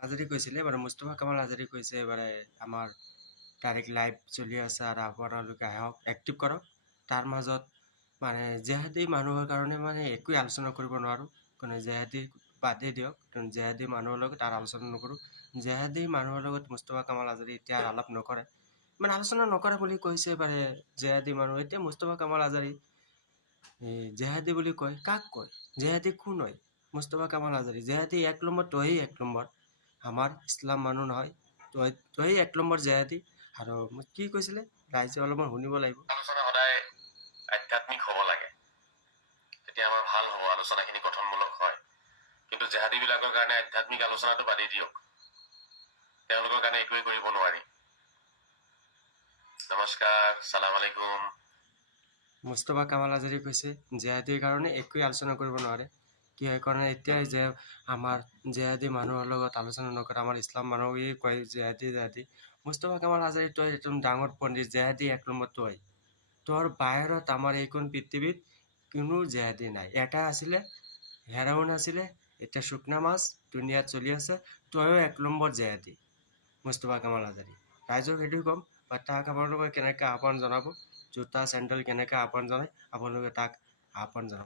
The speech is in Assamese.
আজাদী কৈছিলে এবাৰে মুস্তফা কামাল আজাদী কৈছে এবাৰে আমাৰ ডাইৰেক্ট লাইভ চলি আছে আৰ আপোনালোকে আহক এক্টিভ কৰক তাৰ মাজত মানে জেহাদী মানুহৰ কাৰণে মানে একোৱে আলোচনা কৰিব নোৱাৰোঁ কোনো জেহাদী বাদেই দিয়ক জেহাদী মানুহৰ লগত তাৰ আলোচনা নকৰোঁ জেহাদী মানুহৰ লগত মুস্তফা কামাল আজাদী এতিয়া আলাপ নকৰে মানে আলোচনা নকৰে বুলি কৈছে এবাৰে জেহাদী মানুহ এতিয়া মুস্তফা কামাল আজাদী জেহাদী বুলি কয় কাক কয় জেহাদী কোন হয় মুস্তফা কামাল আজাদী জেহাদী এক নম্বৰ তই এক নম্বৰ আমাৰ ইছলাম মানুহ নহয় তই এক নম্বৰ জেহাদী আৰু কি কৈছিলে ৰাইজে অলপমান শুনিব লাগিব আলোচনা সদায় আধ্যাত্মিক হ'ব লাগে তেতিয়া আমাৰ ভাল হ'ব আলোচনাখিনি গঠনমূলক হয় কিন্তু জেহাদীবিলাকৰ কাৰণে আধ্যাত্মিক আলোচনাটো বাদেই দিয়ক তেওঁলোকৰ কাৰণে একোৱেই কৰিব নোৱাৰি নমস্কাৰ সালাম আলাইকুম মুস্তফা কামাল আজাদী কৈছে জেহাদীৰ কাৰণে একোৱে আলোচনা কৰিব নোৱাৰে কি হয় কাৰণে এতিয়াই যে আমাৰ জেহাদী মানুহৰ লগত আলোচনা নকৰে আমাৰ ইছলাম মানুহে কয় জেহাদী মুস্তফা কামাল আজাদী তই একদম ডাঙৰ পণ্ডিত জেহাদী এক নম্বৰ তই তোৰ বাহিৰত আমাৰ এইখন পৃথিৱীত কোনো জেহাদী নাই এটা আছিলে হেৰাউন আছিলে এতিয়া শুকনা মাছ দুনিয়াত চলি আছে তয়ো এক নম্বৰ জেহাদী মুস্তফা কামাল আজাদী ৰাইজক সেইটোৱে ক'ম বা তাক আপোনালোকে কেনেকৈ আহ্বান জনাব জোতা চেণ্ডেল কেনেকৈ আহ্বান জনায় আপোনালোকে তাক আহ্বান জনাব